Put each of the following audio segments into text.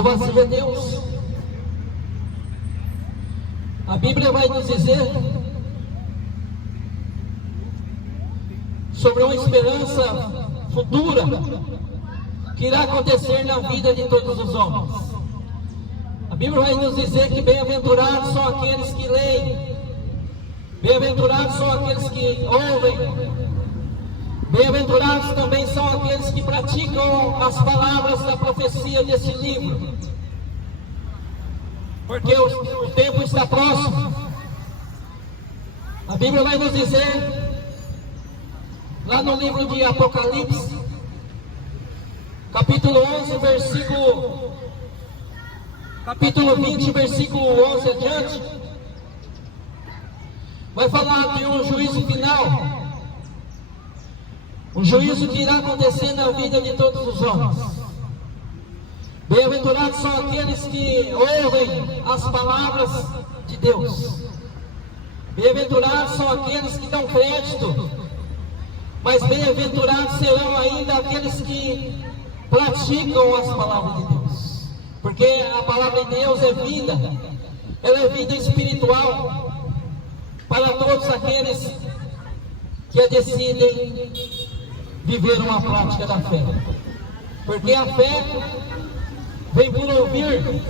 Louvado seja Deus. A Bíblia vai nos dizer sobre uma esperança futura que irá acontecer na vida de todos os homens. A Bíblia vai nos dizer que bem-aventurados são aqueles que leem, bem-aventurados são aqueles que ouvem, bem-aventurados também são aqueles que praticam as palavras da profecia desse livro, porque o tempo está próximo. A Bíblia vai nos dizer, lá no livro de Apocalipse, capítulo 11, capítulo 20, versículo 11 adiante, vai falar de um juízo final, um juízo que irá acontecer na vida de todos os homens. Bem-aventurados são aqueles que ouvem as palavras de Deus. Bem-aventurados são aqueles que dão crédito, mas bem-aventurados serão ainda aqueles que praticam as palavras de Deus, porque a palavra de Deus é vida, ela é vida espiritual para todos aqueles que decidem viver uma prática da fé, porque a fé vem por ouvir,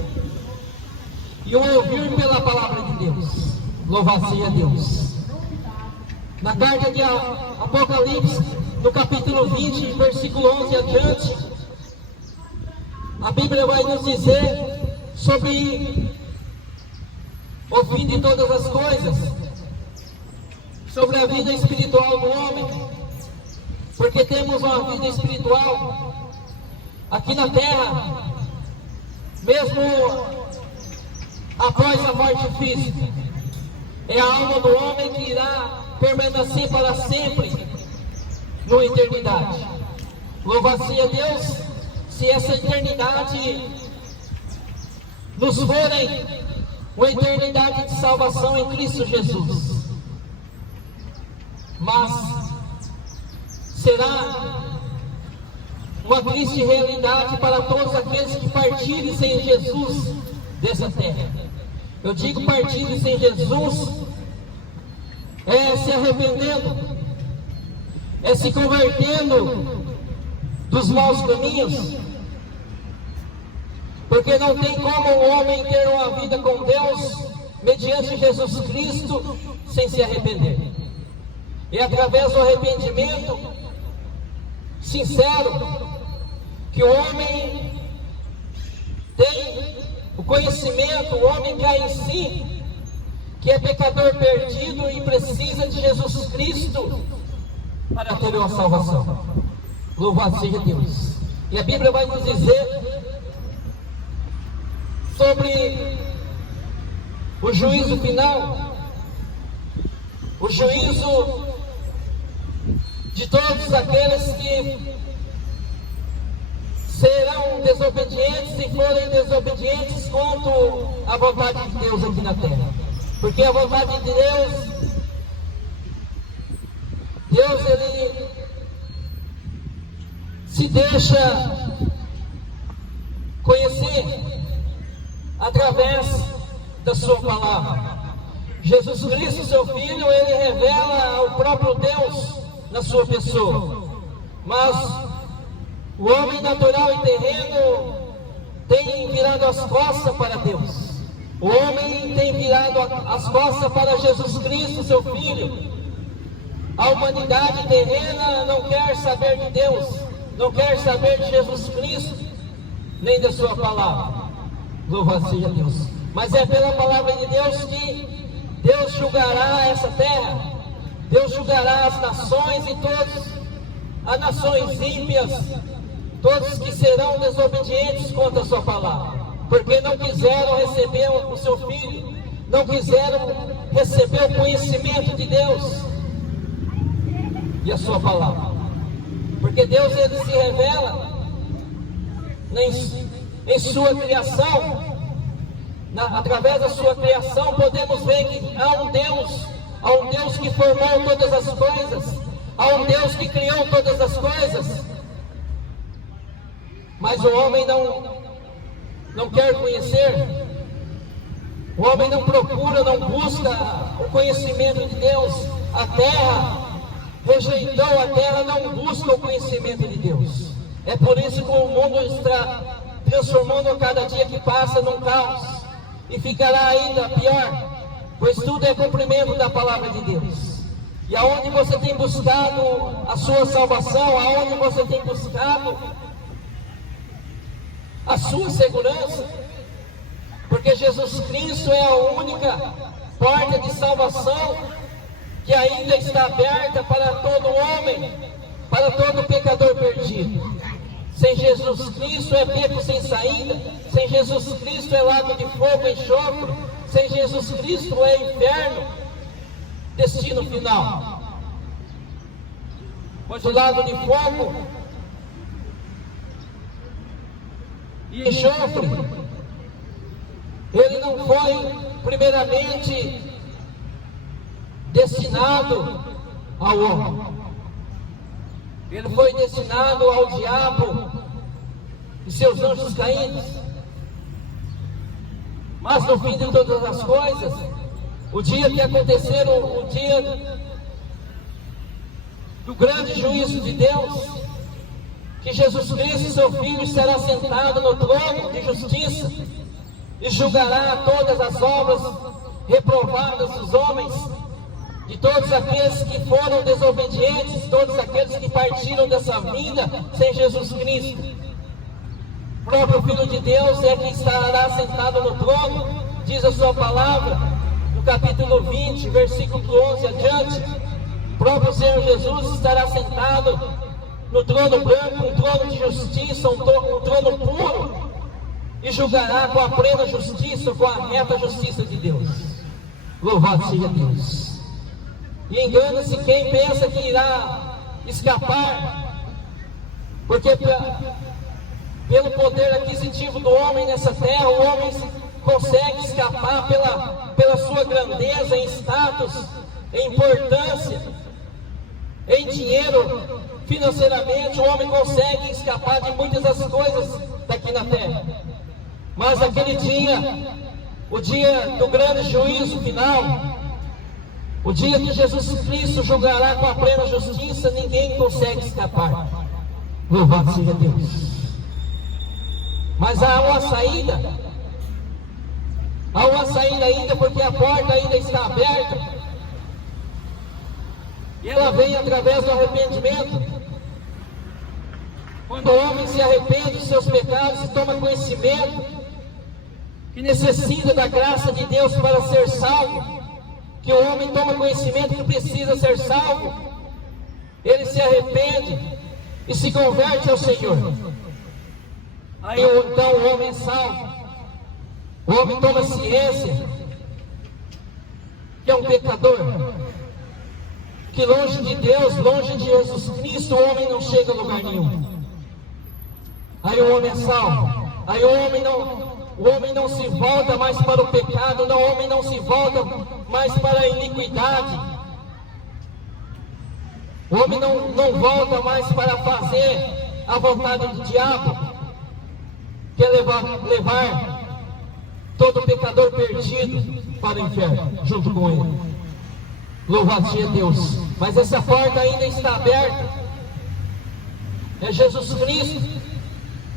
e o ouvir pela palavra de Deus. Louvado seja Deus. Na carta de Apocalipse, no capítulo 20, versículo 11 adiante, a Bíblia vai nos dizer sobre o fim de todas as coisas, sobre a vida espiritual do homem, porque temos uma vida espiritual aqui na terra, mesmo após a morte física. É a alma do homem que irá permanecer para sempre na eternidade. Louvado seja Deus, se essa eternidade nos forem uma eternidade de salvação em Cristo Jesus. Mas será uma triste realidade para todos aqueles que partirem sem Jesus dessa terra. Eu digo partirem sem Jesus, é se arrependendo, é se convertendo dos maus caminhos, porque não tem como o homem ter uma vida com Deus mediante Jesus Cristo sem se arrepender. E através do arrependimento sincero que o homem tem o conhecimento, o homem cai em si, que é pecador perdido e precisa de Jesus Cristo para ter uma salvação. Louvado seja Deus. E a Bíblia vai nos dizer sobre o juízo final, o juízo de todos aqueles que serão desobedientes e forem desobedientes contra a vontade de Deus aqui na terra. Porque a vontade de Deus ele se deixa conhecer através da sua palavra. Jesus Cristo, seu Filho, ele revela o próprio Deus na sua pessoa. Mas o homem natural e terreno tem virado as costas para Deus. O homem tem virado as costas para Jesus Cristo, seu Filho. A humanidade terrena não quer saber de Deus, não quer saber de Jesus Cristo, nem da sua palavra. Louvado seja Deus. Mas é pela palavra de Deus que Deus julgará essa terra. Deus julgará as nações e todas as nações ímpias, todos que serão desobedientes contra a sua palavra, porque não quiseram receber o seu Filho, não quiseram receber o conhecimento de Deus e a sua palavra. Porque Deus ele se revela em sua criação. Através da sua criação podemos ver que há um Deus que formou todas as coisas, há um Deus que criou todas as coisas. Mas o homem não quer conhecer. O homem não procura, não busca o conhecimento de Deus. A terra rejeitou, a terra não busca o conhecimento de Deus. É por isso que o mundo está transformando a cada dia que passa num caos, e ficará ainda pior, pois tudo é cumprimento da palavra de Deus. E aonde você tem buscado a sua salvação, aonde você tem buscado a sua segurança, porque Jesus Cristo é a única porta de salvação que ainda está aberta para todo homem, para todo pecador perdido. Sem Jesus Cristo é beco sem saída, sem Jesus Cristo é lago de fogo e enxofre, sem Jesus Cristo é inferno, destino final. Pois o lago de fogo e enxofre, ele não foi primeiramente destinado ao homem. Ele foi destinado ao diabo e seus anjos caídos. Mas no fim de todas as coisas, o dia que acontecer, o dia do grande juízo de Deus, que Jesus Cristo, seu Filho, será sentado no trono de justiça e julgará todas as obras reprovadas dos homens, de todos aqueles que foram desobedientes, todos aqueles que partiram dessa vida sem Jesus Cristo. O próprio Filho de Deus é que estará sentado no trono, diz a sua palavra, no capítulo 20, versículo 11 adiante. O próprio Senhor Jesus estará sentado no trono branco, um trono de justiça, um trono puro, e julgará com a plena justiça, com a reta justiça de Deus. Louvado seja Deus. E engana-se quem pensa que irá escapar, porque pelo poder aquisitivo do homem nessa terra, o homem consegue escapar pela sua grandeza, em status, em importância, em dinheiro, financeiramente. O homem consegue escapar de muitas das coisas daqui na terra. Mas aquele dia, o dia do grande juízo final, o dia que Jesus Cristo julgará com a plena justiça, ninguém consegue escapar. Louvado seja Deus. Mas há uma saída ainda, porque a porta ainda está aberta, e ela vem através do arrependimento. Quando o homem se arrepende dos seus pecados e toma conhecimento que necessita da graça de Deus para ser salvo, que o homem toma conhecimento que precisa ser salvo, ele se arrepende e se converte ao Senhor. Aí então o homem é salvo. O homem toma ciência que é um pecador, que longe de Deus, longe de Jesus Cristo, o homem não chega a lugar nenhum. Aí o homem é salvo. Aí o homem não se volta mais para o pecado, o homem não se volta mais para a iniquidade. O homem não volta mais para fazer a vontade do diabo, que é levar todo pecador perdido para o inferno, junto com ele. Louvado seja Deus. Mas essa porta ainda está aberta. É Jesus Cristo.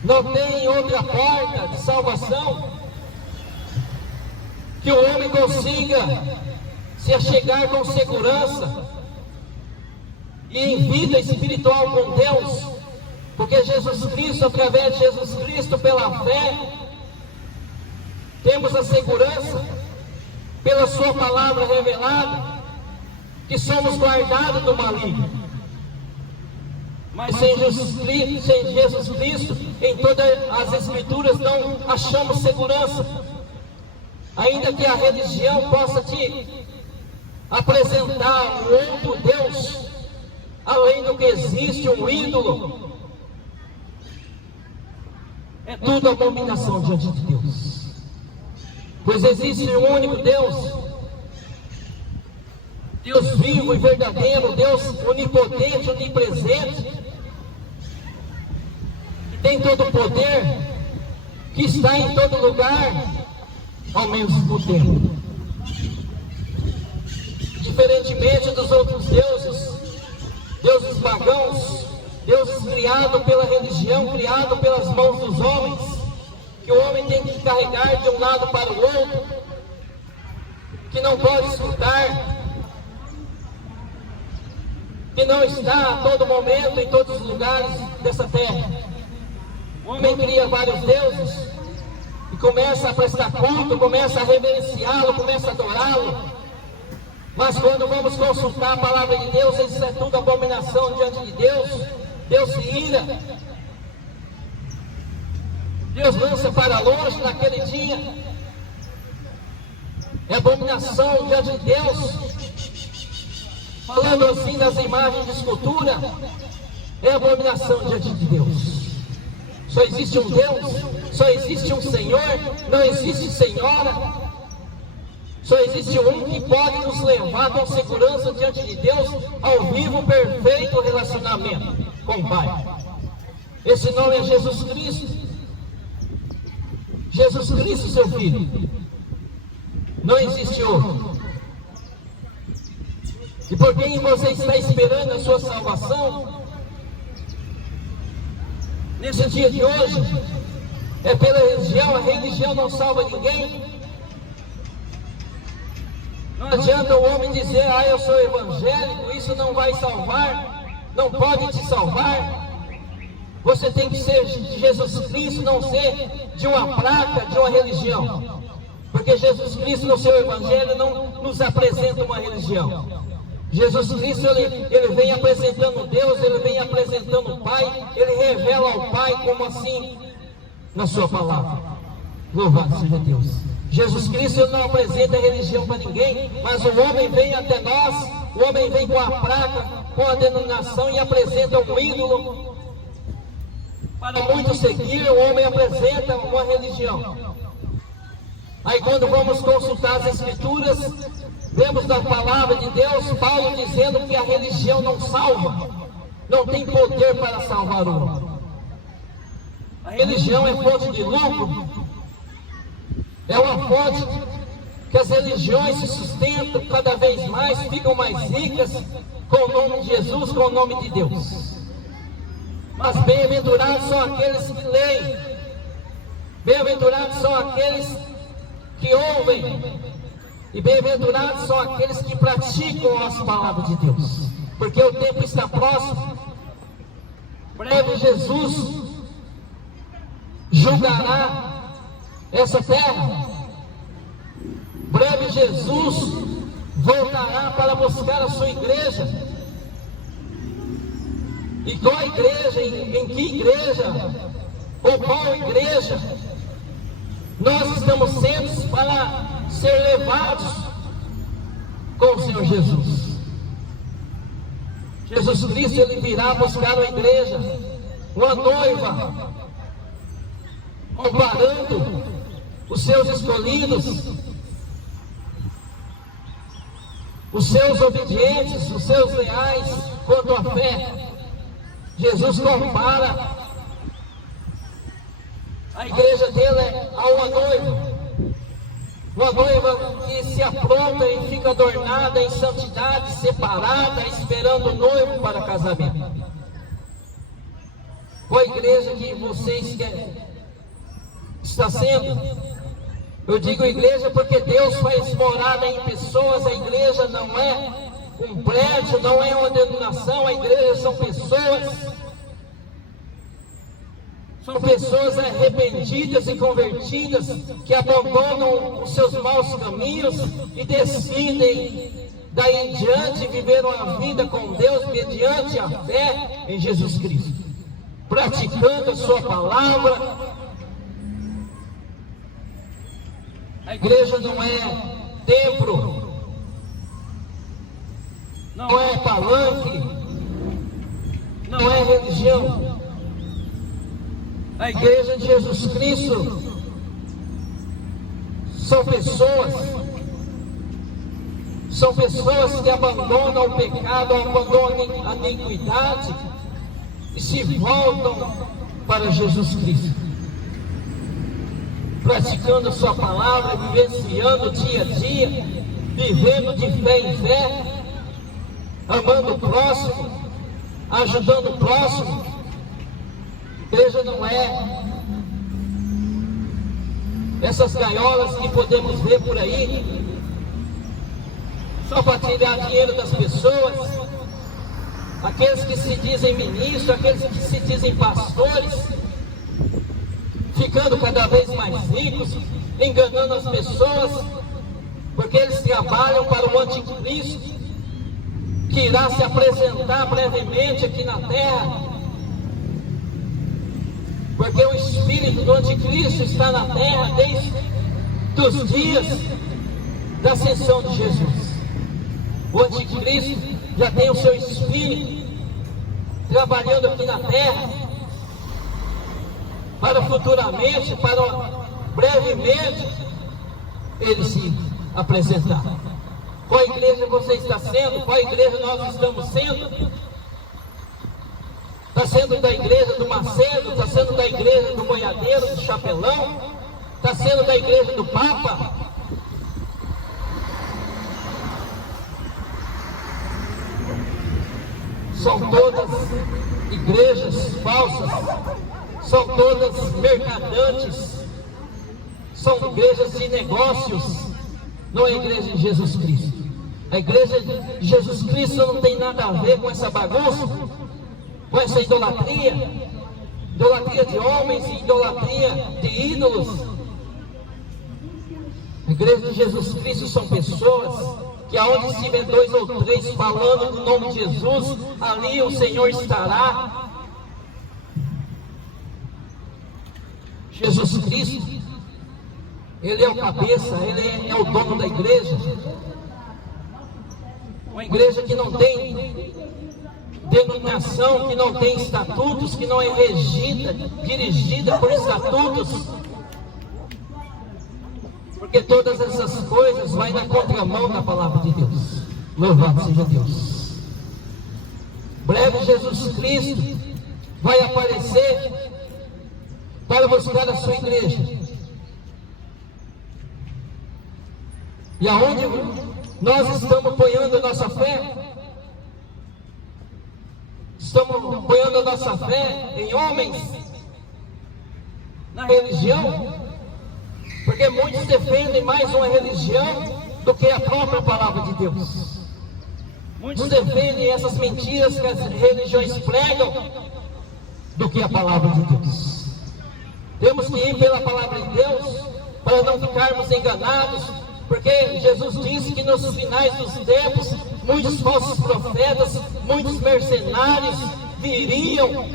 Não tem outra porta de salvação que o homem consiga se achegar com segurança e em vida espiritual com Deus, porque Jesus Cristo, através de Jesus Cristo, pela fé, temos a segurança, pela sua palavra revelada, que somos guardados do maligno. Mas sem Jesus Cristo, em todas as Escrituras não achamos segurança. Ainda que a religião possa te apresentar um outro Deus, além do que existe, um ídolo, é tudo abominação diante de Deus. Pois existe um único Deus, Deus vivo e verdadeiro, Deus onipotente, onipresente, que tem todo o poder, que está em todo lugar ao mesmo tempo. Diferentemente dos outros deuses, deuses pagãos, deuses criados pela religião, criados pelas mãos dos homens, que o homem tem que carregar de um lado para o outro, que não pode escutar, que não está a todo momento em todos os lugares dessa terra. O homem cria vários deuses e começa a prestar culto, começa a reverenciá-lo, começa a adorá-lo. Mas quando vamos consultar a palavra de Deus, isso é tudo abominação diante de Deus. Deus se ira. Deus lança para longe naquele dia. É abominação diante de Deus. Falando assim das imagens de escultura, é abominação diante de Deus. Só existe um Deus, só existe um Senhor, não existe senhora. Só existe um que pode nos levar com segurança diante de Deus ao vivo, perfeito relacionamento com o Pai. Esse nome é Jesus Cristo. Jesus Cristo, seu Filho. Não existe outro. E por quem você está esperando a sua salvação? Nesse dia de hoje, é pela religião. A religião não salva ninguém. Não adianta o homem dizer, eu sou evangélico, isso não vai salvar, não pode te salvar. Você tem que ser de Jesus Cristo, não ser de uma placa, de uma religião. Porque Jesus Cristo no seu evangelho não nos apresenta uma religião. Jesus Cristo, ele vem apresentando Deus, ele vem apresentando o Pai, ele revela ao Pai como assim na sua palavra. Louvado seja Deus. Jesus Cristo não apresenta religião para ninguém, mas o homem vem até nós, o homem vem com a placa, com a denominação e apresenta um ídolo. Para muitos seguir, o homem apresenta uma religião. Aí quando vamos consultar as Escrituras, vemos na palavra de Deus, Paulo dizendo que a religião não salva, não tem poder para salvar o homem. A religião é fonte de lucro, é uma fonte que as religiões se sustentam cada vez mais, ficam mais ricas com o nome de Jesus, com o nome de Deus. Mas bem-aventurados são aqueles que leem, bem-aventurados são aqueles que ouvem, e bem-aventurados são aqueles que praticam as palavras de Deus, porque o tempo está próximo. Breve Jesus julgará essa terra. Breve Jesus voltará para buscar a sua igreja. E qual igreja? Em que igreja? Ou qual igreja? Nós estamos sendo para ser levados com o Senhor Jesus. Jesus Cristo, ele virá buscar uma igreja, uma noiva, comparando os seus escolhidos, os seus obedientes, os seus leais quanto à fé. Jesus compara a igreja dele a uma noiva que se apronta e fica adornada em santidade, separada, esperando o noivo para casamento. Qual a igreja que vocês querem? Está sendo? Eu digo igreja porque Deus faz morada em pessoas. A igreja não é um prédio, não é uma denominação. A igreja são pessoas. São pessoas arrependidas e convertidas que abandonam os seus maus caminhos e decidem daí em diante viver uma vida com Deus mediante a fé em Jesus Cristo, praticando a sua palavra. A igreja não é templo, não é palanque, não é religião. A igreja de Jesus Cristo são pessoas que abandonam o pecado, abandonam a iniquidade e se voltam para Jesus Cristo. praticando a sua palavra, vivenciando dia a dia, vivendo de fé em fé, amando o próximo, ajudando o próximo. Igreja não é essas gaiolas que podemos ver por aí, só para tirar dinheiro das pessoas, aqueles que se dizem ministros, aqueles que se dizem pastores, ficando cada vez mais ricos, enganando as pessoas, porque eles trabalham para o anticristo, que irá se apresentar brevemente aqui na terra, porque o espírito do anticristo está na terra desde os dias da ascensão de Jesus. O anticristo já tem o seu espírito trabalhando aqui na terra, para futuramente, para brevemente, ele se apresentar. Qual igreja você está sendo? Qual igreja nós estamos sendo? Está sendo da igreja do Macedo? Está sendo da igreja do Boiadeiro, do Chapelão? Está sendo da igreja do Papa? São todas igrejas falsas, são todas mercadantes, são igrejas de negócios, não é a igreja de Jesus Cristo. A igreja de Jesus Cristo não tem nada a ver com essa bagunça, com essa idolatria de homens e idolatria de ídolos. A igreja de Jesus Cristo são pessoas que aonde se vê 2 ou 3 falando no nome de Jesus, ali o Senhor estará. Jesus Cristo, Ele é o cabeça, Ele é o dono da igreja. Uma igreja que não tem denominação, que não tem estatutos, que não é dirigida por estatutos, porque todas essas coisas vai na contramão da palavra de Deus. Louvado seja Deus. Breve Jesus Cristo vai aparecer para buscar a sua igreja. E aonde nós estamos apoiando a nossa fé? Estamos apoiando a nossa fé em homens, na religião, porque muitos defendem mais uma religião do que a própria palavra de Deus. Muitos defendem essas mentiras que as religiões pregam do que a palavra de Deus. Temos que ir pela palavra de Deus para não ficarmos enganados, porque Jesus disse que nos finais dos tempos muitos falsos profetas, muitos mercenários viriam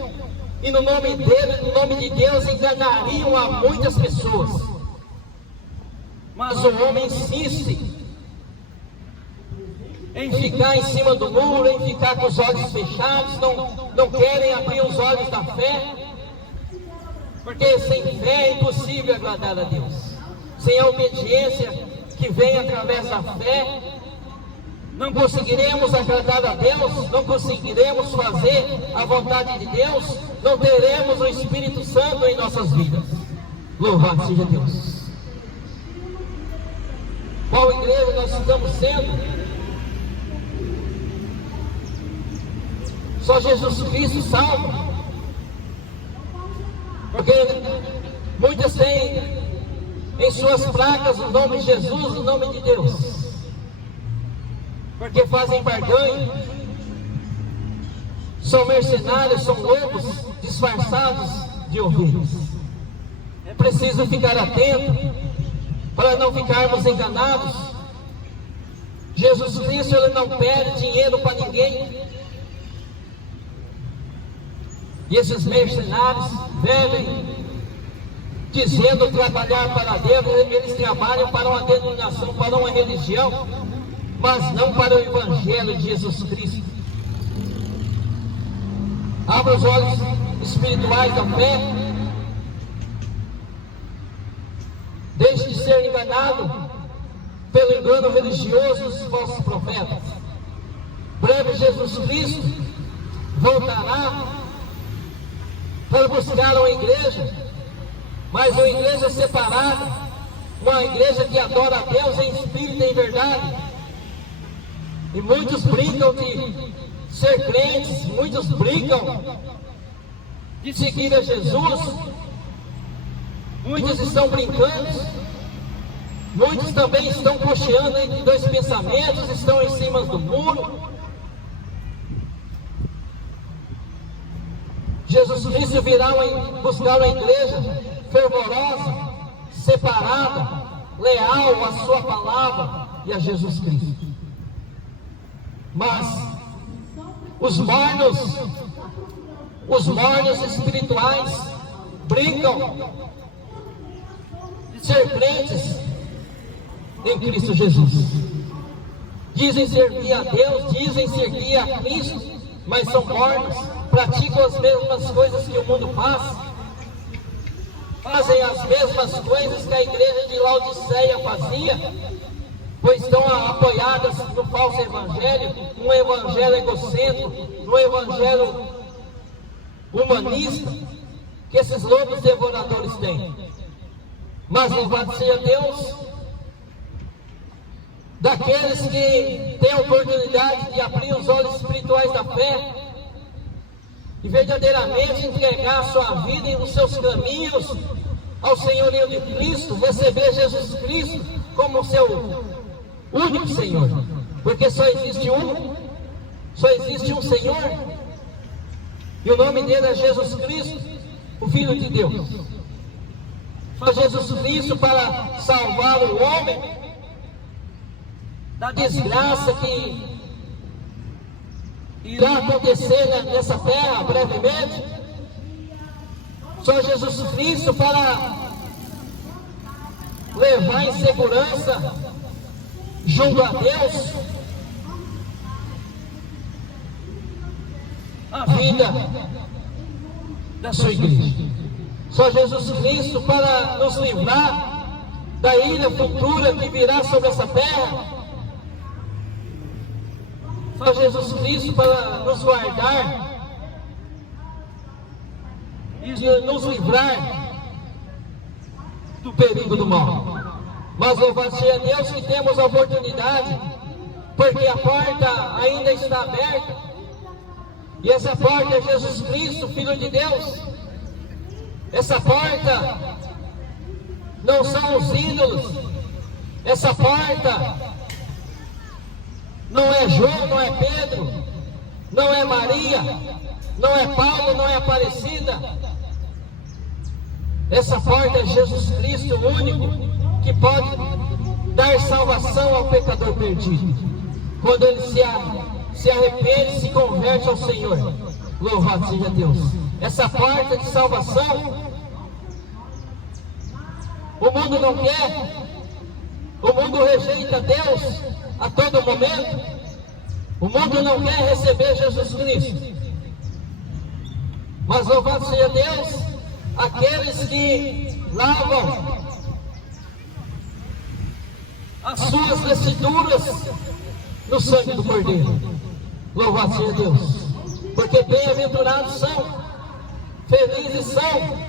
e no nome dele, no nome de Deus, enganariam a muitas pessoas. Mas o homem insiste em ficar em cima do muro, em ficar com os olhos fechados, não querem abrir os olhos da fé, porque sem fé é impossível agradar a Deus. Sem a obediência que vem através da fé, não conseguiremos agradar a Deus, não conseguiremos fazer a vontade de Deus, não teremos o Espírito Santo em nossas vidas. Louvado seja Deus. Qual igreja nós estamos sendo? Só Jesus Cristo salva. Porque muitas têm em suas placas o nome de Jesus, o nome de Deus, porque fazem barganha, são mercenários, são lobos disfarçados de ovelhas. É preciso ficar atento para não ficarmos enganados. Jesus Cristo, Ele não pede dinheiro para ninguém. E esses mercenários devem, dizendo trabalhar para Deus, eles trabalham para uma denominação, para uma religião, mas não para o Evangelho de Jesus Cristo. Abra os olhos espirituais da fé. Deixe de ser enganado pelo engano religioso dos falsos profetas. Breve Jesus Cristo voltará para buscar uma igreja Mas uma igreja separada, uma igreja que adora a Deus em espírito e em verdade. E muitos brincam de ser crentes, muitos brincam de seguir a Jesus, muitos estão brincando, muitos também estão cocheando entre dois pensamentos, estão em cima do muro. Jesus Cristo virá buscar uma igreja fervorosa, separada, leal à sua palavra e a Jesus Cristo. Mas os mornos espirituais brincam de ser crentes em Cristo Jesus. Dizem servir a Deus, dizem servir a Cristo, mas são mornos, praticam as mesmas coisas que o mundo faz, fazem as mesmas coisas que a igreja de Laodiceia fazia, pois estão apoiadas no falso evangelho, um evangelho egocêntrico, um evangelho humanista, que esses lobos devoradores têm. Mas louvado seja Deus, daqueles que têm a oportunidade de abrir os olhos espirituais da fé, e verdadeiramente entregar a sua vida e os seus caminhos ao senhorio de Cristo, receber Jesus Cristo como seu único Senhor, porque só existe um Senhor, e o nome dele é Jesus Cristo, o Filho de Deus. Só Jesus Cristo para salvar o homem da desgraça que irá acontecer nessa terra brevemente. Só Jesus Cristo para levar em segurança junto a Deus a vida da sua igreja. Só Jesus Cristo para nos livrar da ira futura que virá sobre essa terra. Só Jesus Cristo para nos guardar e nos livrar do perigo do mal. Mas louvado seja Deus que temos a oportunidade, porque a porta ainda está aberta, e essa porta é Jesus Cristo, Filho de Deus. Essa porta não são os ídolos, essa porta não é João, não é Pedro, não é Maria, não é Paulo, não é Aparecida. Essa porta é Jesus Cristo, o único que pode dar salvação ao pecador perdido, quando ele se arrepende e se converte ao Senhor. Louvado seja Deus. Essa porta de salvação o mundo não quer, o mundo rejeita Deus a todo momento, o mundo não quer receber Jesus Cristo. Mas louvado seja Deus, aqueles que lavam as suas vestiduras no sangue do Cordeiro. Louvado seja Deus, porque bem-aventurados são, felizes são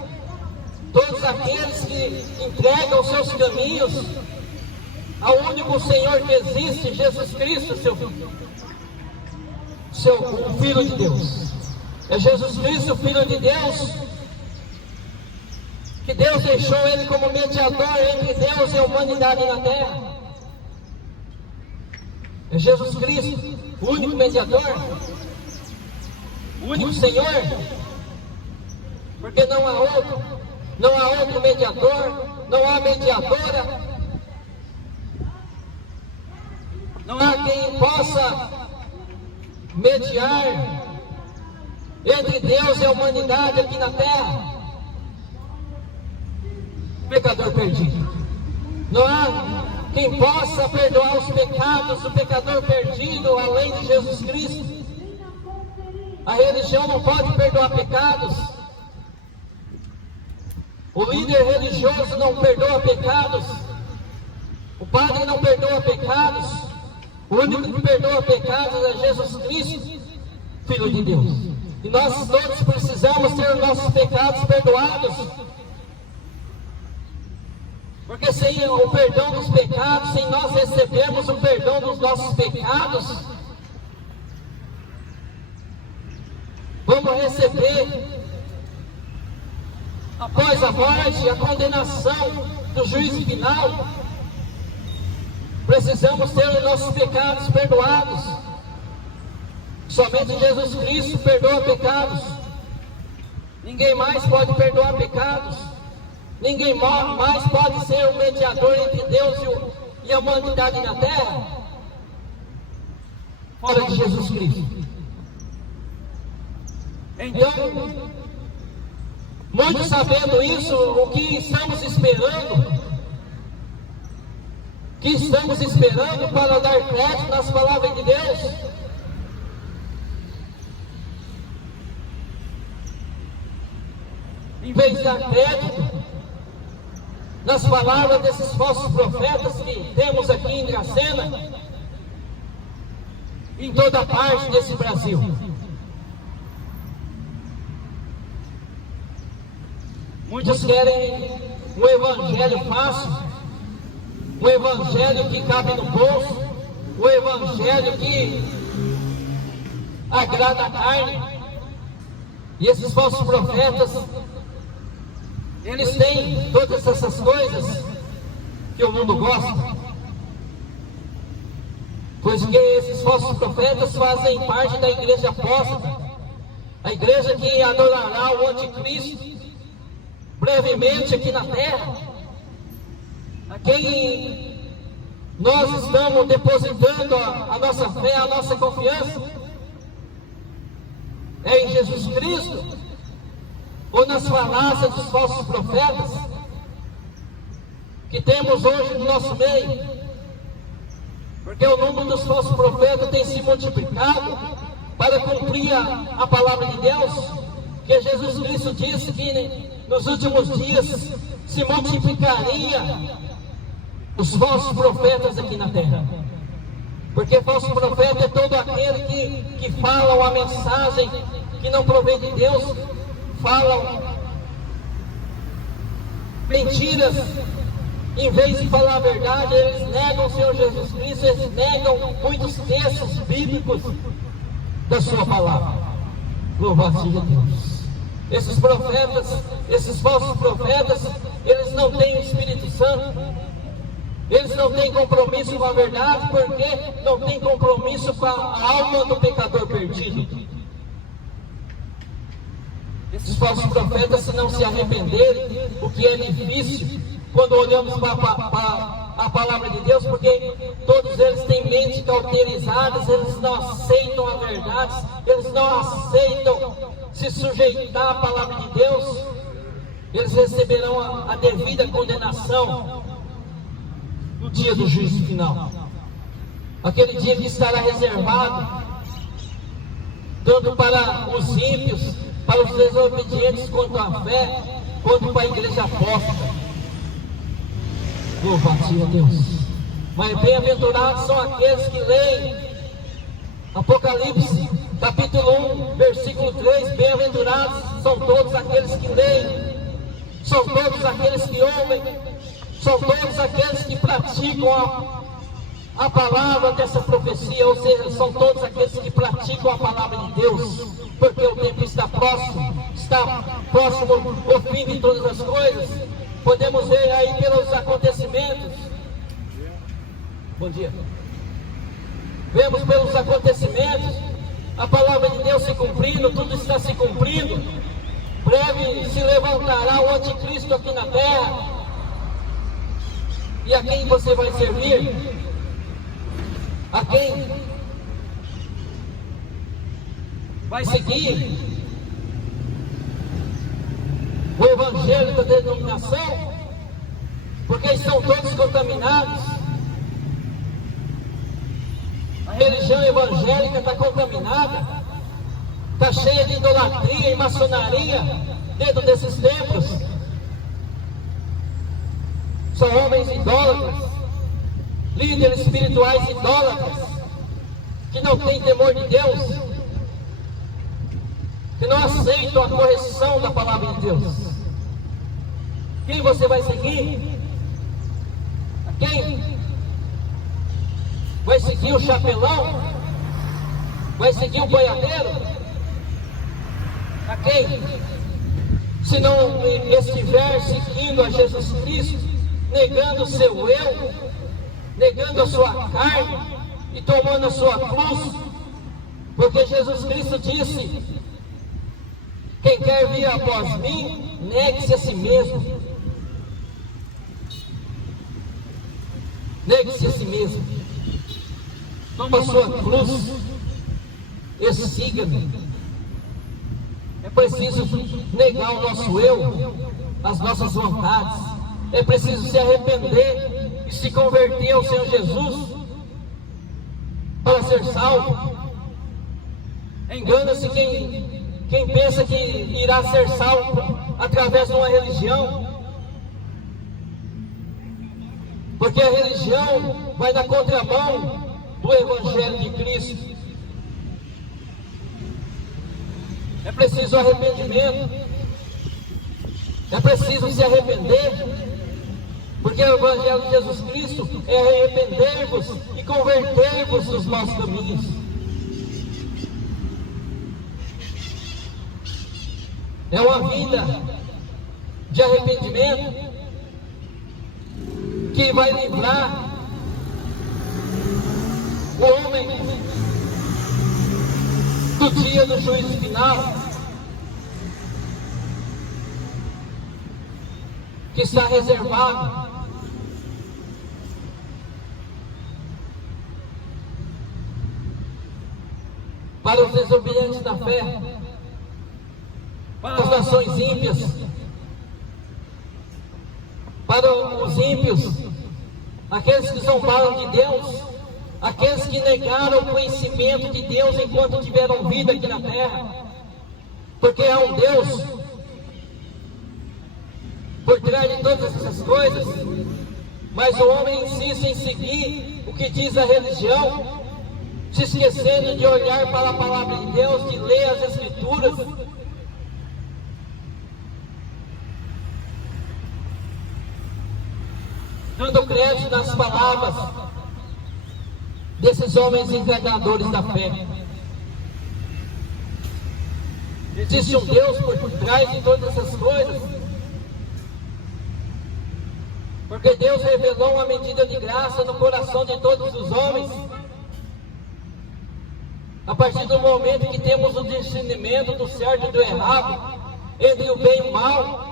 todos aqueles que entregam os seus caminhos ao único Senhor que existe, Jesus Cristo, o Filho de Deus. É Jesus Cristo, o Filho de Deus, que Deus deixou ele como mediador entre Deus e a humanidade na terra. É Jesus Cristo, o único mediador, o único Senhor, porque não há outro mediador, não há mediadora, não há quem possa mediar entre Deus e a humanidade aqui na terra. Pecador perdido, não há quem possa perdoar os pecados do pecador perdido além de Jesus Cristo. A religião não pode perdoar pecados, o líder religioso não perdoa pecados, o padre não perdoa pecados. O único que perdoa pecados é Jesus Cristo, Filho de Deus. E nós todos precisamos ter os nossos pecados perdoados. Porque sem o perdão dos pecados, sem nós recebermos o perdão dos nossos pecados, vamos receber, após a morte, a condenação do juízo final. Precisamos ter os nossos pecados perdoados. Somente Jesus Cristo perdoa pecados. Ninguém mais pode perdoar pecados. Ninguém mais pode ser o mediador entre Deus e a humanidade na terra, fora de Jesus Cristo. Então, muitos sabendo isso, o que estamos esperando? Que estamos esperando para dar crédito nas palavras de Deus? Em vez de dar crédito nas palavras desses falsos profetas que temos aqui em Dracena, em toda parte desse Brasil. Muitos querem um evangelho fácil, um evangelho que cabe no bolso, um evangelho que agrada a carne. E esses falsos profetas, eles têm todas essas coisas que o mundo gosta, pois que esses falsos profetas fazem parte da igreja apóstata, a igreja que adorará o anticristo brevemente aqui na terra, a quem nós estamos depositando a nossa fé, a nossa confiança, é em Jesus Cristo, ou nas falácias dos falsos profetas que temos hoje no nosso meio, porque o número dos falsos profetas tem se multiplicado para cumprir a palavra de Deus, que Jesus Cristo disse que nos últimos dias se multiplicaria os falsos profetas aqui na terra. Porque falso profeta é todo aquele que fala uma mensagem que não provém de Deus, falam mentiras, em vez de falar a verdade, eles negam o Senhor Jesus Cristo, eles negam muitos textos bíblicos da sua palavra. Louvado seja Deus. Esses profetas, esses falsos profetas, eles não têm o Espírito Santo, eles não têm compromisso com a verdade, porque não têm compromisso com a alma do pecador perdido. Esses falsos profetas, se não se arrependerem, o que é difícil quando olhamos para a palavra de Deus, porque todos eles têm mentes cauterizadas, eles não aceitam a verdade, eles não aceitam se sujeitar à palavra de Deus, eles receberão a devida condenação no dia do juízo final, aquele dia que estará reservado tanto para os ímpios, para os desobedientes quanto à fé, quanto para a igreja apóstata. Louvado seja Deus. Mas bem-aventurados são aqueles que leem Apocalipse capítulo 1, versículo 3, bem-aventurados são todos aqueles que leem, são todos aqueles que ouvem, são todos aqueles que praticam a palavra dessa profecia, ou seja, são todos aqueles que praticam a palavra de Deus, porque o tempo está próximo o fim de todas as coisas. Podemos ver aí pelos acontecimentos. Bom dia. Vemos pelos acontecimentos a palavra de Deus se cumprindo, tudo está se cumprindo. Breve se levantará o anticristo aqui na terra. E a quem você vai servir? A quem vai seguir o evangelho da denominação? Porque estão todos contaminados. A religião evangélica está contaminada, está cheia de idolatria e maçonaria dentro desses templos. São homens idólatras, líderes espirituais idólatras, que não têm temor de Deus, que não aceitam a correção da palavra de Deus. Quem você vai seguir? Quem vai seguir o chapelão? Vai seguir o boiadeiro? A quem? Se não estiver seguindo a Jesus Cristo, negando o seu eu, negando a sua carne e tomando a sua cruz, porque Jesus Cristo disse: quem quer vir após mim, negue-se a si mesmo. Negue-se a si mesmo. Toma a sua cruz e siga-me. É preciso negar o nosso eu, as nossas vontades. É preciso se arrepender e se converter ao Senhor Jesus para ser salvo. Engana-se quem pensa que irá ser salvo através de uma religião, porque a religião vai na contramão do Evangelho de Cristo. É preciso arrependimento, é preciso se arrepender, porque o Evangelho de Jesus Cristo é arrepender-vos e converter-vos dos maus caminhos. É uma vida de arrependimento que vai livrar o homem do dia do juízo final, que está reservado para os desobedientes da fé, para as nações ímpias, para os ímpios, aqueles que zombaram de Deus, aqueles que negaram o conhecimento de Deus enquanto tiveram vida aqui na terra, porque há um Deus por trás de todas essas coisas, mas o homem insiste em seguir o que diz a religião, se esquecendo de olhar para a palavra de Deus, de ler as Escrituras. Dando crédito nas palavras desses homens enganadores da fé. Existe um Deus por trás de todas essas coisas, porque Deus revelou uma medida de graça no coração de todos os homens. A partir do momento que temos o discernimento do certo e do errado, entre o bem e o mal,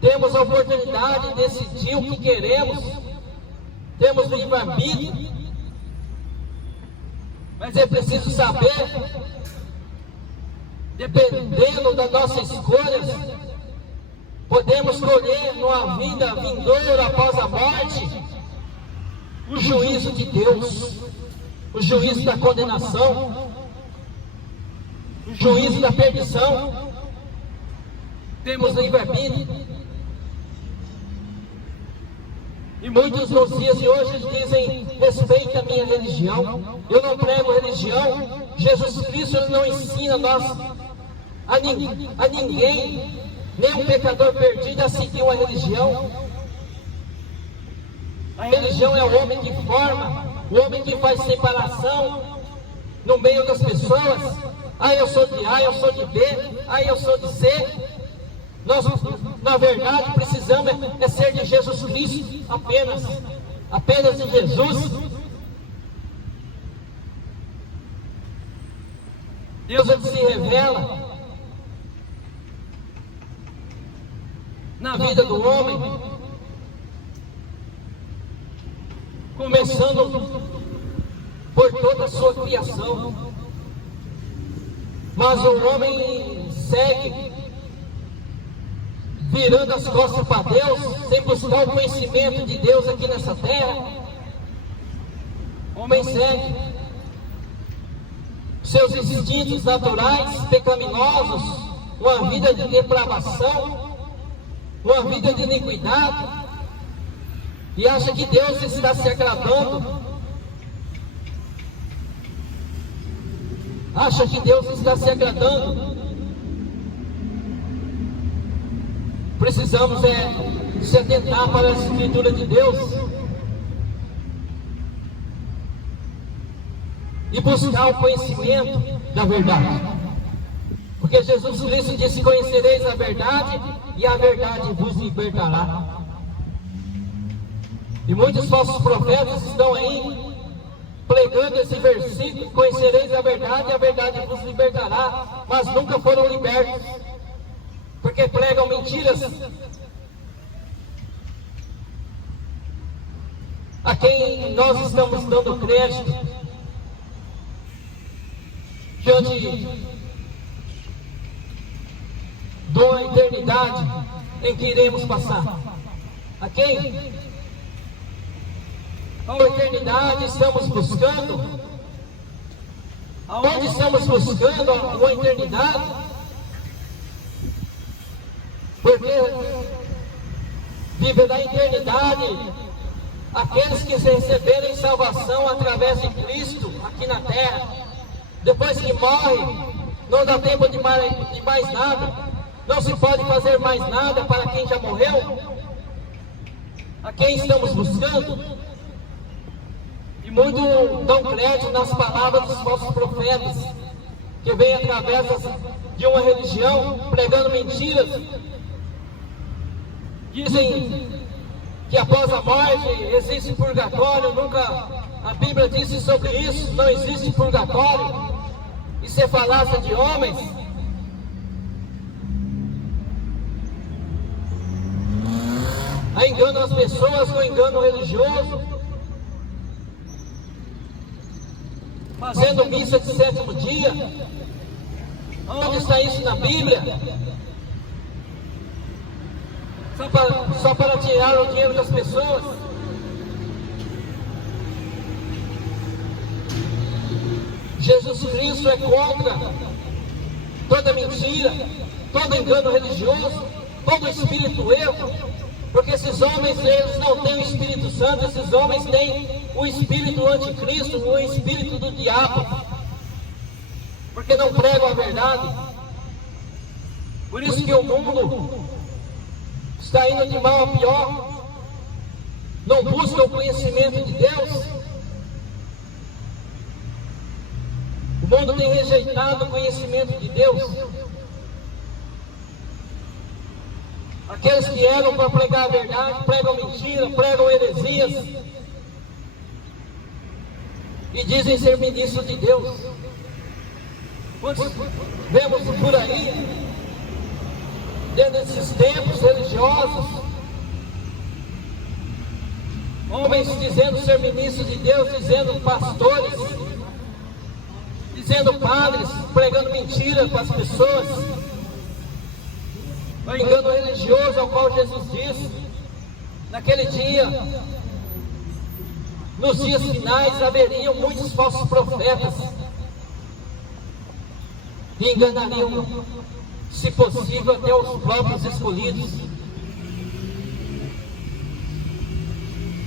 temos a oportunidade de decidir o que queremos, temos o livre-arbítrio, mas é preciso saber, dependendo das nossas escolhas, podemos colher numa vida vindoura após a morte o juízo de Deus, o juízo da condenação, o juízo da perdição. Temos livre-arbítrio. E muitos nos dias de hoje dizem: respeita a minha religião, eu não prego religião. Jesus Cristo não ensina a ninguém, nem um pecador perdido, a seguir uma religião. A religião é o homem que forma, o homem que faz separação no meio das pessoas. Eu sou de A, eu sou de B, eu sou de C. Nós, na verdade, precisamos ser de Jesus Cristo, apenas de Jesus. Deus, ele se revela na vida do homem, começando por toda a sua criação. Mas o homem segue virando as costas para Deus, sem buscar o conhecimento de Deus aqui nessa terra. O homem segue seus instintos naturais, pecaminosos, uma vida de depravação, uma vida de iniquidade, e acha que Deus está se agradando, acha que Deus está se agradando. Precisamos se atentar para a Escritura de Deus, e buscar o conhecimento da verdade. Porque Jesus Cristo disse: conhecereis a verdade e a verdade vos libertará. E muitos falsos profetas estão aí pregando esse versículo: conhecereis a verdade e a verdade vos libertará, mas nunca foram libertos, porque pregam mentiras a quem nós estamos dando crédito diante da eternidade em que iremos passar. A quem? A eternidade estamos buscando? Aonde estamos buscando a eternidade? Porque viver da eternidade aqueles que receberem salvação através de Cristo aqui na terra. Depois que morre, não dá tempo de mais nada, não se pode fazer mais nada para quem já morreu. A quem estamos buscando? E muitos dão crédito nas palavras dos falsos profetas, que vêm através de uma religião pregando mentiras. Dizem que após a morte existe purgatório. Nunca a Bíblia disse sobre isso. Não existe purgatório. Isso é falácia de homens. Aí enganam as pessoas com engano religioso, fazendo missa de sétimo dia. Onde está isso na Bíblia? Só para tirar o dinheiro das pessoas. Jesus Cristo é contra toda mentira, todo engano religioso, todo espírito erro, porque esses homens, eles não têm o Espírito Santo, esses homens têm o espírito anticristo, o espírito do diabo, porque não pregam a verdade. Por isso que o mundo está indo de mal a pior, não busca o conhecimento de Deus. O mundo tem rejeitado o conhecimento de Deus. Aqueles que eram para pregar a verdade, pregam mentira, pregam heresias, e dizem ser ministros de Deus. Quantos vemos por aí, dentro desses tempos religiosos, homens dizendo ser ministros de Deus, dizendo pastores, dizendo padres, pregando mentira para as pessoas, o engano religioso ao qual Jesus disse: naquele dia, nos dias finais, haveriam muitos falsos profetas, que enganariam, se possível, até os próprios escolhidos.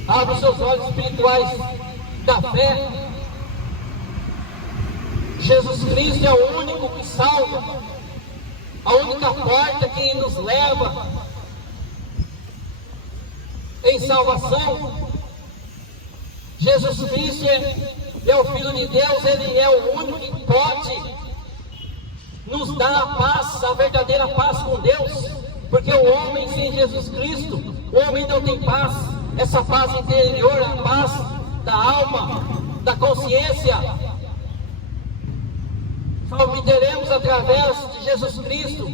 Abra os seus olhos espirituais da fé. Jesus Cristo é o único que salva, a única porta que nos leva em salvação. Jesus Cristo é o Filho de Deus, Ele é o único que pode nos dar a paz, a verdadeira paz com Deus, porque o homem sem Jesus Cristo, o homem não tem paz, essa paz interior, a paz da alma, da consciência, só obteremos através de Jesus Cristo,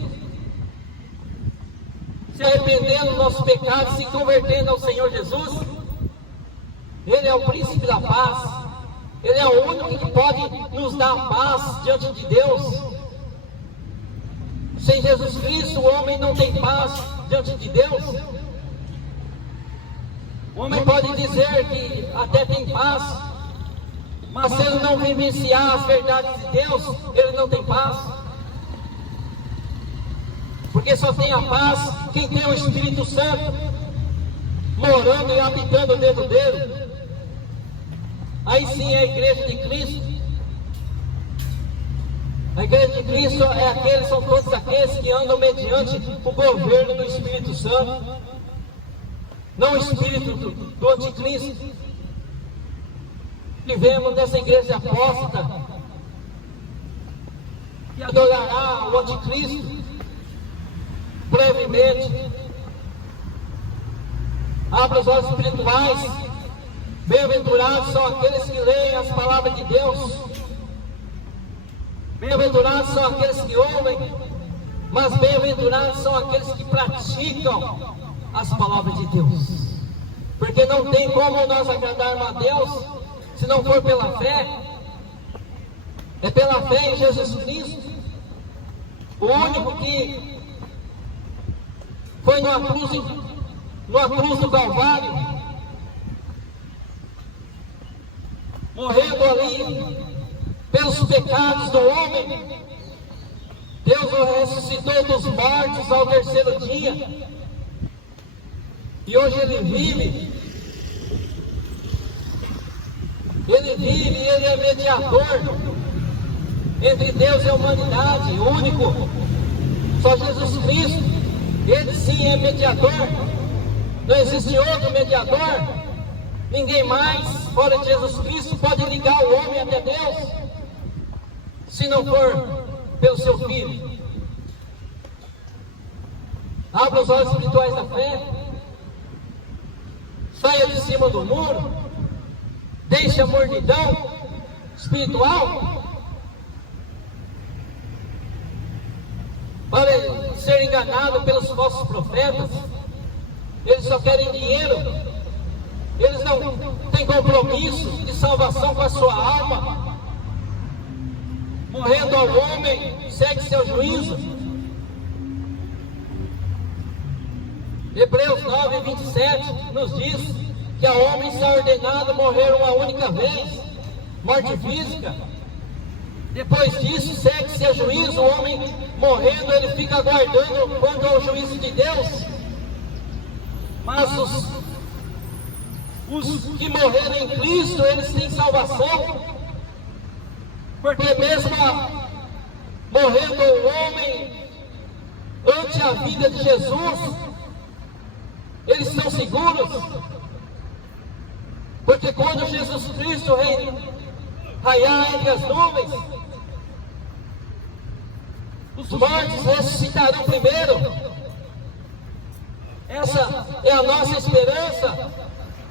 se arrependendo dos nossos pecados, se convertendo ao Senhor Jesus. Ele é o príncipe da paz, Ele é o único que pode nos dar a paz diante de Deus. Sem Jesus Cristo, o homem não tem paz diante de Deus. O homem pode dizer que até tem paz, mas se ele não vivenciar as verdades de Deus, ele não tem paz. Porque só tem a paz quem tem o Espírito Santo morando e habitando dentro dele. Aí sim é a igreja de Cristo. A igreja de Cristo são todos aqueles que andam mediante o governo do Espírito Santo, não o espírito do anticristo. Vivemos nessa igreja apóstata que adorará o anticristo brevemente. Abra os olhos espirituais. Bem-aventurados são aqueles que leem as palavras de Deus. Bem-aventurados são aqueles que ouvem, mas bem-aventurados são aqueles que praticam as palavras de Deus. Porque não tem como nós agradarmos a Deus se não for pela fé. É pela fé em Jesus Cristo, o único que foi numa cruz do Calvário, morrendo ali pelos pecados do homem. Deus o ressuscitou dos mortos ao terceiro dia, e hoje Ele vive. Ele é mediador entre Deus e a humanidade, único, só Jesus Cristo. Ele sim é mediador, não existe outro mediador. Ninguém mais, fora de Jesus Cristo, pode ligar o homem até Deus, se não for pelo seu Filho. Abra os olhos espirituais da fé, saia de cima do muro, deixe a mordidão espiritual para ser enganado pelos falsos profetas. Eles só querem dinheiro, eles não têm compromisso de salvação com a sua alma. Morrendo ao homem, segue seu juízo. Hebreus 9, 27 nos diz que a homem está ordenado morrer uma única vez, morte física. Depois disso, segue seu juízo. O homem morrendo, ele fica aguardando quando é o juízo de Deus. Mas os que morreram em Cristo, eles têm salvação, porque mesmo morrendo o homem ante a vida de Jesus, eles estão seguros, porque quando Jesus Cristo raiar entre as nuvens, os mortos ressuscitarão primeiro. Essa é a nossa esperança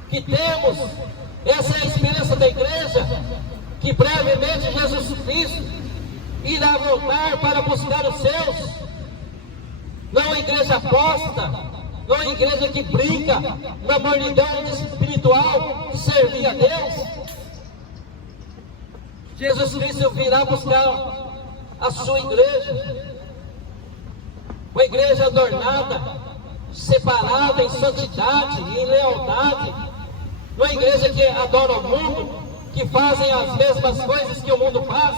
que temos, essa é a esperança da igreja, que brevemente Jesus Cristo irá voltar para buscar os seus. Não a igreja apóstata, não a igreja que brinca na mornidão espiritual de servir a Deus. Jesus Cristo virá buscar a sua igreja, uma igreja adornada, separada em santidade e em lealdade. Não é a igreja que adora o mundo, que fazem as mesmas coisas que o mundo faz.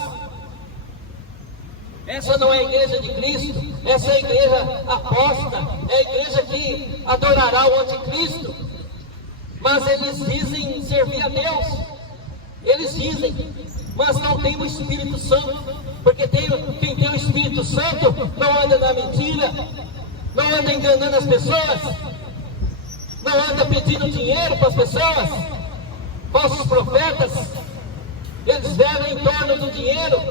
Essa não é a igreja de Cristo, essa é a igreja apóstata, é a igreja que adorará o anticristo. Mas eles dizem servir a Deus, eles dizem, mas não tem o Espírito Santo, porque quem tem o Espírito Santo não anda na mentira, não anda enganando as pessoas, não anda pedindo dinheiro para as pessoas. Falsos profetas, eles vivem em torno do dinheiro,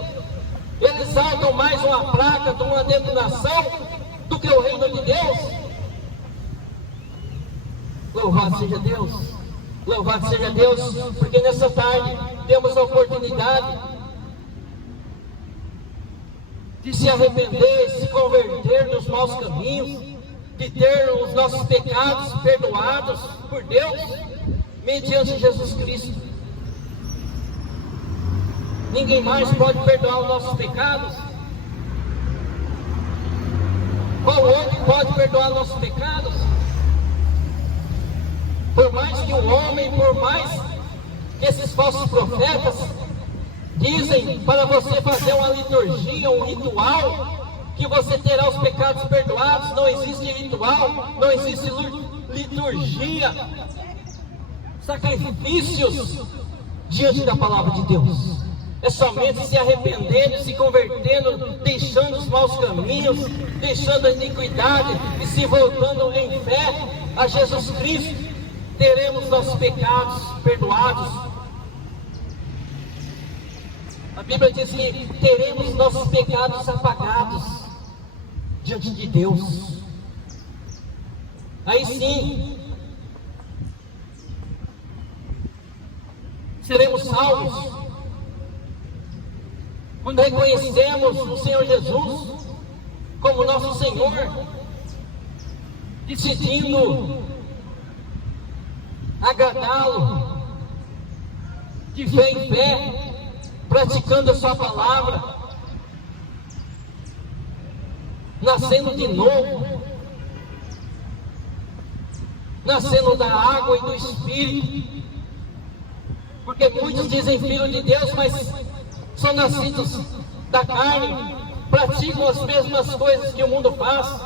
eles saltam mais uma placa de uma denominação do que o reino de Deus. Louvado seja Deus, louvado seja Deus, porque nessa tarde temos a oportunidade de se arrepender, se converter dos maus caminhos, de ter os nossos pecados perdoados por Deus, mediante Jesus Cristo. Ninguém mais pode perdoar os nossos pecados. Qual outro pode perdoar os nossos pecados? Por mais que o homem, por mais que esses falsos profetas dizem para você fazer uma liturgia, um ritual, que você terá os pecados perdoados. Não existe ritual, não existe liturgia, sacrifícios diante da palavra de Deus. É somente se arrependendo, se convertendo, deixando os maus caminhos, deixando a iniquidade e se voltando em fé a Jesus Cristo, teremos nossos pecados perdoados. A Bíblia diz que teremos nossos pecados apagados diante de Deus. Aí sim, seremos salvos quando reconhecemos o Senhor Jesus como nosso Senhor, decidindo agradá-lo de fé em fé, praticando a sua palavra, nascendo de novo, nascendo da água e do Espírito, porque muitos dizem filho de Deus, mas são nascidos da carne, praticam as mesmas coisas que o mundo faz,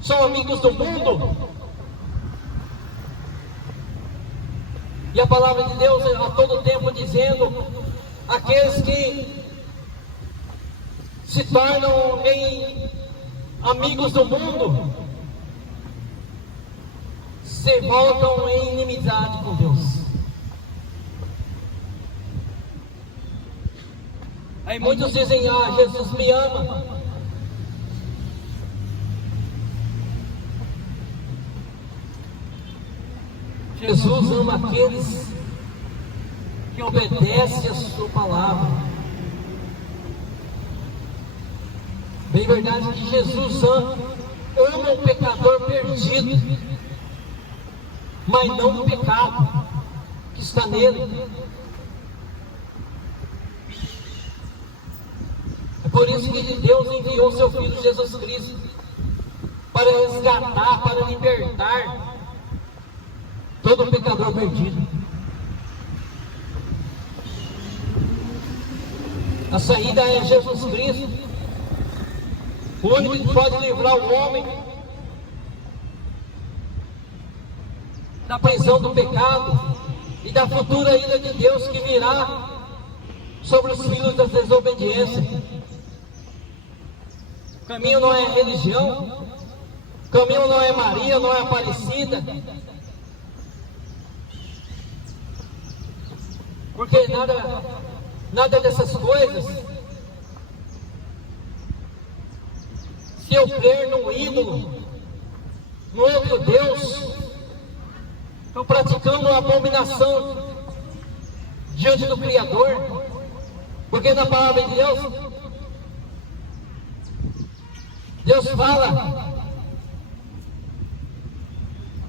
são amigos do mundo. E a palavra de Deus a todo tempo dizendo: aqueles que se tornam amigos do mundo se voltam em inimizade com Deus. Aí muitos dizem: ah, Jesus me ama. Jesus ama aqueles que obedecem a sua palavra. Bem verdade que Jesus ama o pecador perdido, mas não o pecado que está nele. É por isso que Deus enviou seu Filho Jesus Cristo para resgatar, para libertar todo pecador perdido. A saída é Jesus Cristo, o único que pode livrar o homem da prisão do pecado e da futura ira de Deus que virá sobre os filhos da desobediência. O caminho não é religião, o caminho não é Maria, não é Aparecida, porque nada dessas coisas. Se eu crer no ídolo, no outro Deus, estou praticando uma abominação diante do Criador, porque na palavra de Deus fala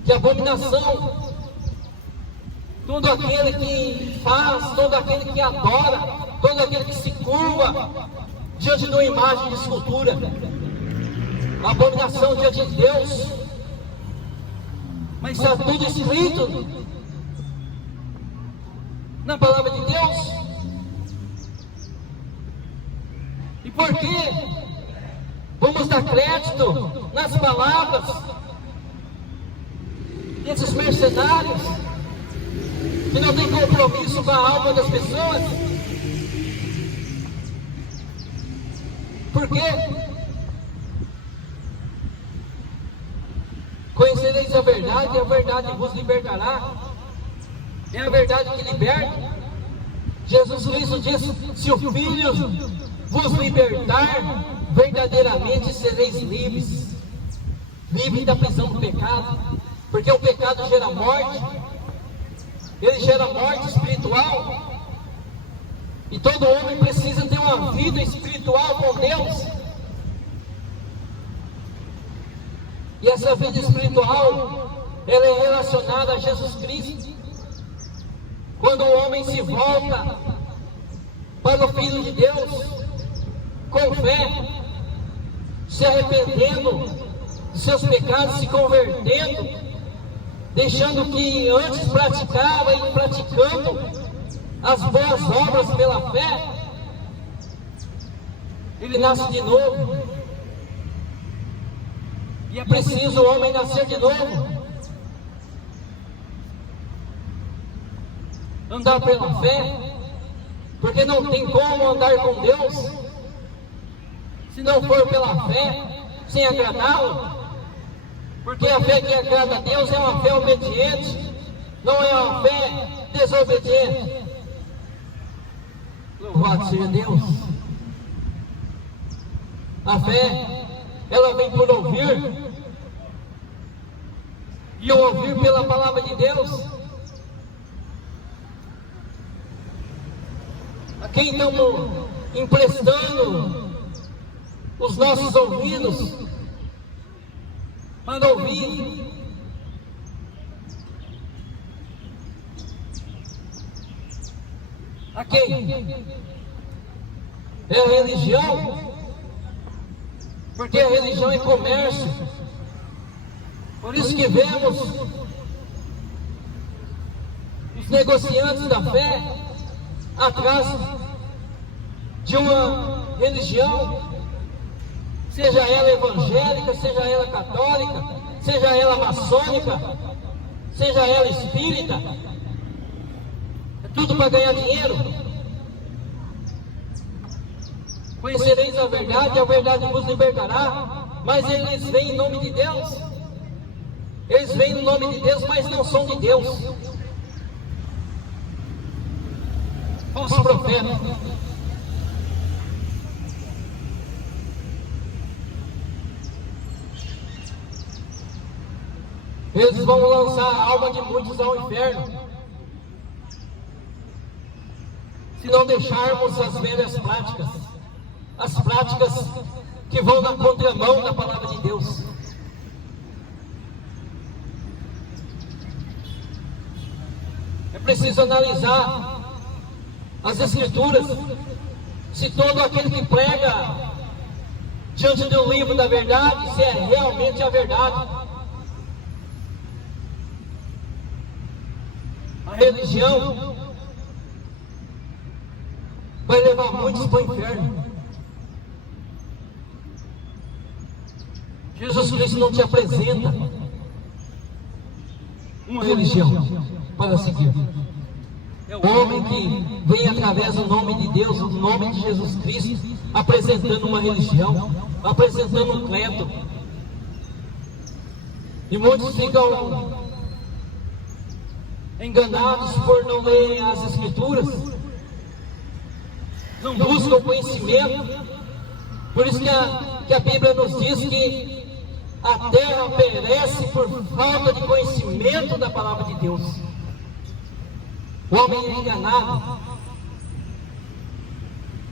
de abominação todo aquele que faz, todo aquele que adora, todo aquele que se curva diante de uma imagem de escultura. A abominação diante de Deus. Mas está tudo escrito na palavra de Deus. E por que vamos dar crédito nas palavras desses mercenários que não tem compromisso com a alma das pessoas? Por quê? Conhecereis a verdade, e a verdade vos libertará. É a verdade que liberta. Jesus Cristo disse: se o Filho vos libertar, verdadeiramente sereis livres. Livres da prisão do pecado, porque o pecado gera morte. Ele gera morte espiritual, e todo homem precisa ter uma vida espiritual com Deus. E essa vida espiritual, ela é relacionada a Jesus Cristo. Quando o homem se volta para o Filho de Deus, com fé, se arrependendo de seus pecados, se convertendo, deixando o que antes praticava e praticando as boas obras pela fé, ele nasce de novo. E é preciso o homem nascer de novo, andar pela fé, porque não tem como andar com Deus se não for pela fé, sem agradá-lo. Porque a fé que agrada a Deus é uma fé obediente, não é uma fé desobediente. Louvado seja Deus. A fé, ela vem por ouvir, e ouvir pela palavra de Deus. A quem estamos emprestando os nossos ouvidos para ouvir? A quem? É a religião, porque a religião é comércio. Por isso que vemos os negociantes da fé atrás de uma religião, seja ela evangélica, seja ela católica, seja ela maçônica, seja ela espírita. É tudo para ganhar dinheiro. Conhecereis a verdade, e a verdade vos libertará. Mas eles vêm em nome de Deus. Eles vêm no nome de Deus, mas não são de Deus. Falso profeta. Eles vão lançar a alma de muitos ao inferno, se não deixarmos as velhas práticas, as práticas que vão na contramão da palavra de Deus. É preciso analisar as Escrituras, se todo aquele que prega diante do livro da verdade, se é realmente a verdade. A religião vai levar muitos para o inferno. Jesus Cristo não te apresenta uma religião para seguir. É o homem que vem através do nome de Deus, do nome de Jesus Cristo, apresentando uma religião, apresentando um credo. E muitos ficam enganados por não ler as Escrituras, não buscam conhecimento. Por isso que a Bíblia nos diz que a terra perece por falta de conhecimento da palavra de Deus. O homem é enganado.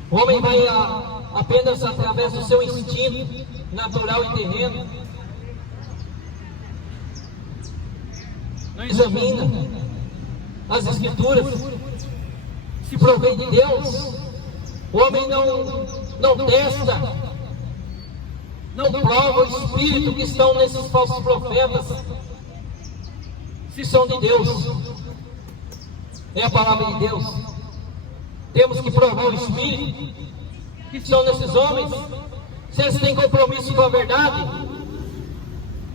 O homem vai apenas através do seu instinto natural e terreno. Não examina as Escrituras, se provém de Deus. O homem não testa, não prova o espírito que estão nesses falsos profetas, se são de Deus. É a palavra de Deus. Temos que provar o espírito que estão nesses homens, se eles têm compromisso com a verdade.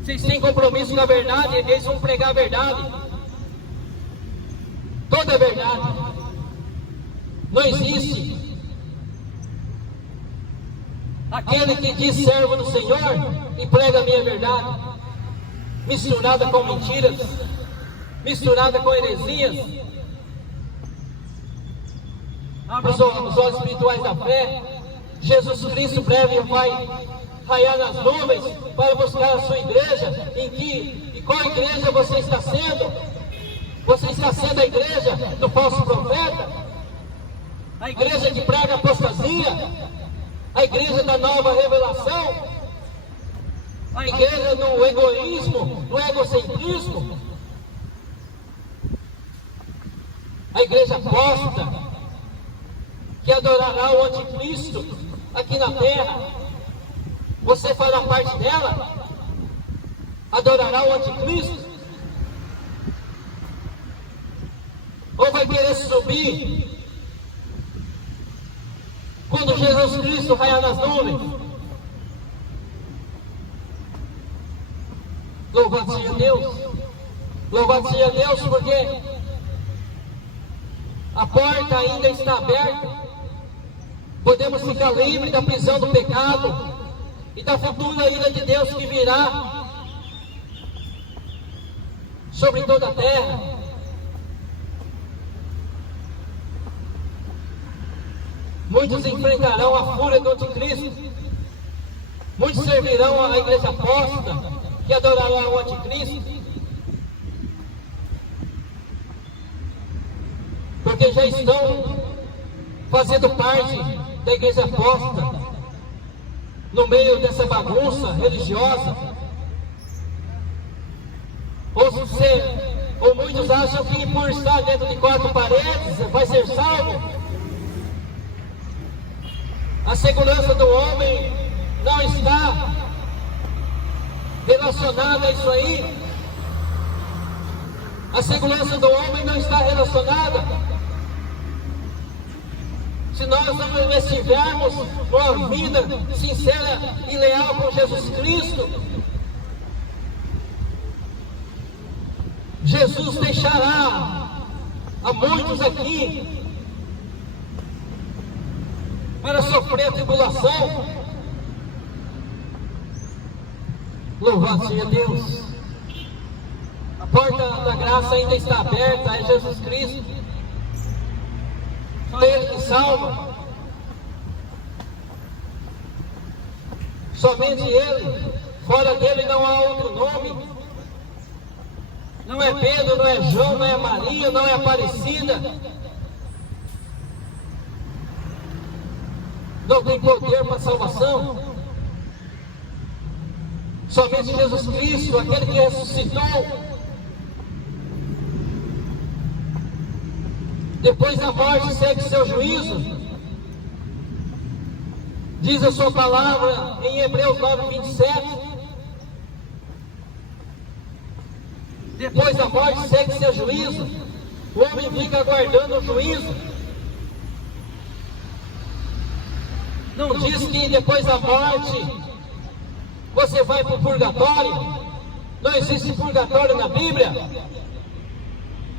Se eles têm compromisso com a verdade, eles vão pregar a verdade, toda a verdade. Não existe aquele que diz servo do Senhor e prega a minha verdade, misturada com mentiras, misturada com heresias. Abra os olhos espirituais da fé. Jesus Cristo breve vai raiar nas nuvens para buscar a sua igreja. E qual igreja você está sendo? Você está sendo a igreja do falso profeta, a igreja que prega apostasia, a igreja da nova revelação, a igreja do egoísmo, do egocentrismo, a igreja aposta, que adorará o anticristo aqui na terra. Você fará parte dela? Adorará o anticristo? Ou vai querer subir quando Jesus Cristo raiar nas nuvens? Louvado seja Deus. Louvado seja Deus, porque a porta ainda está aberta. Podemos ficar livres da prisão do pecado e da futura ira de Deus que virá sobre toda a terra. Muitos enfrentarão a fúria do anticristo. Muitos servirão à igreja apóstata, que adorará o anticristo. Porque já estão fazendo parte da igreja apóstata, no meio dessa bagunça religiosa. Ou muitos acham que por estar dentro de quatro paredes vai ser salvo. A segurança do homem não está relacionada a isso aí. A segurança do homem não está relacionada. Se nós não estivermos uma vida sincera e leal com Jesus Cristo, Jesus deixará a muitos aqui para sofrer a tribulação. Louvado seja Deus. A porta da graça ainda está aberta, é Jesus Cristo. Só Ele que salva. Somente Ele. Fora dele não há outro nome. Não é Pedro, não é João, não é Maria, não é Aparecida. Não tem poder para salvação. Somente Jesus Cristo, aquele que ressuscitou. Depois da morte segue seu juízo. Diz a sua palavra em Hebreus 9:27. Depois da morte segue seu juízo. O homem fica aguardando o juízo. Não diz que depois da morte você vai para o purgatório. Não existe purgatório na Bíblia.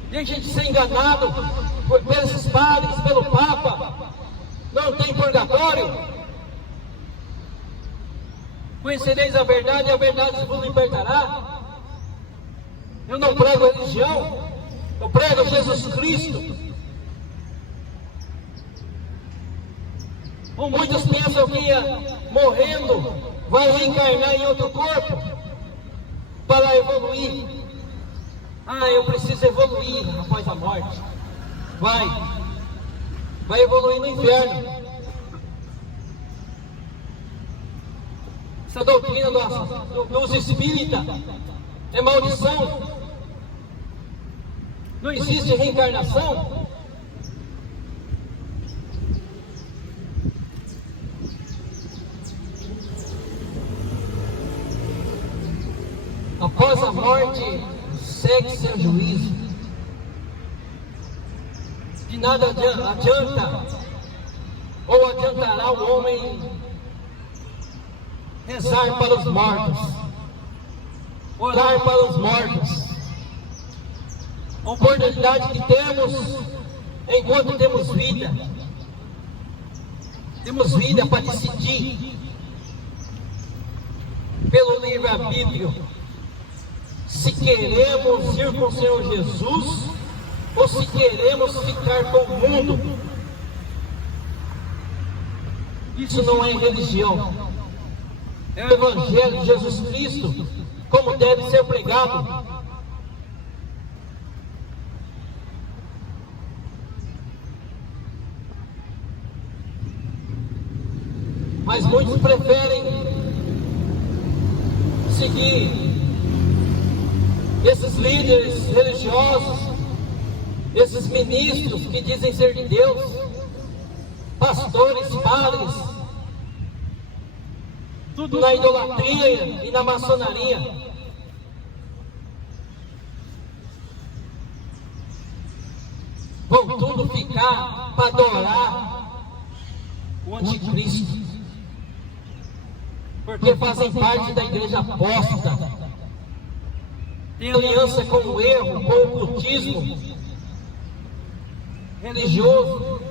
Tem gente ser enganado pelos padres, pelo Papa. Não tem purgatório. Conhecereis a verdade e a verdade vos libertará. Eu não prego religião, eu prego Jesus Cristo. Muitos pensam que morrendo vai reencarnar em outro corpo para evoluir. Eu preciso evoluir após a morte. Vai evoluir no inferno. Essa doutrina dos espíritas é maldição. Não existe reencarnação. Após a morte, segue seu juízo. De nada adianta, ou adiantará o homem rezar para os mortos, orar para os mortos. A oportunidade que temos enquanto temos vida. Temos vida para decidir pelo livre-arbítrio se queremos ir com o Senhor Jesus ou se queremos ficar com o mundo. Isso não é religião, é o Evangelho de Jesus Cristo, como deve ser pregado. Mas muitos preferem seguir esses líderes religiosos, esses ministros que dizem ser de Deus, pastores, padres, tudo na idolatria e na maçonaria. Vão tudo ficar para adorar o anticristo, porque fazem parte da igreja apóstata, tem aliança com o erro, com o ocultismo religioso,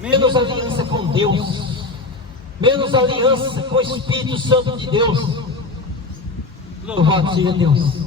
menos aliança com Deus, menos aliança com o Espírito Santo de Deus. Louvado seja Deus.